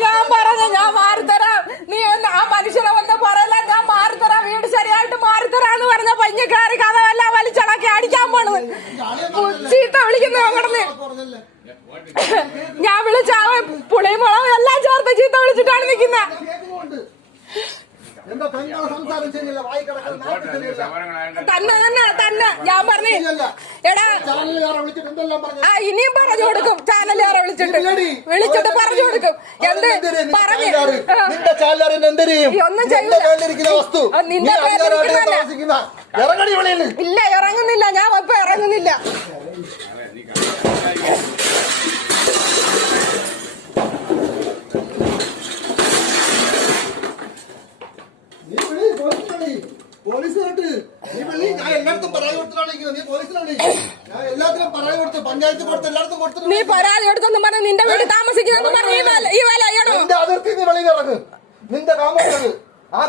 ഞാൻ പറഞ്ഞ ഞാൻ മാറിത്തരാം, നീ ആ മനുഷ്യനെ വന്ന് പറയല, ഞാൻ മാറിത്തരാം, വീട് ശരിയായിട്ട് മാറിത്തരാന്ന് പറഞ്ഞ പഞ്ഞക്കാരി കഥവെല്ലാം വലിച്ചടക്കി അടിക്കാൻ പോണത്. ചീത്ത വിളിക്കുന്നു അങ്ങടന്ന്. ഞാൻ വിളിച്ച പുളിയും മുളകും എല്ലാം ചേർത്ത് ചീത്ത വിളിച്ചിട്ടാണ് നിൽക്കുന്നത്. തന്നെ ഞാൻ പറഞ്ഞു എടാ ഇനിയും പറഞ്ഞു കൊടുക്കും. ചാനലുകാരെ വിളിച്ചിട്ട് പറഞ്ഞു കൊടുക്കും. എന്ത് പറഞ്ഞു ഒന്നും ചെയ്യില്ല. നിന്റെ ഇല്ല, ഇറങ്ങുന്നില്ല. ഞാൻ ഇപ്പൊ ഇറങ്ങുന്നില്ല. പോലീസുകാട്ട് ഞാൻ എല്ലായിടത്തും പരാതി കൊടുത്തിട്ടാണെങ്കിൽ നീ പോലീസിലാണ്. ഞാൻ എല്ലാത്തിനും പരാതി കൊടുത്തു, പഞ്ചായത്ത് കൊടുത്തു, എല്ലായിടത്തും കൊടുത്തു. നീ പരാതി കൊടുത്തെന്ന് പറഞ്ഞ് നിന്റെ വീട്ടിൽ താമസിക്കുന്ന ഈ വേല അതിർത്തി നീ വെളിയിൽ ഇറങ്ങ്. നിന്റെ കാമ ആ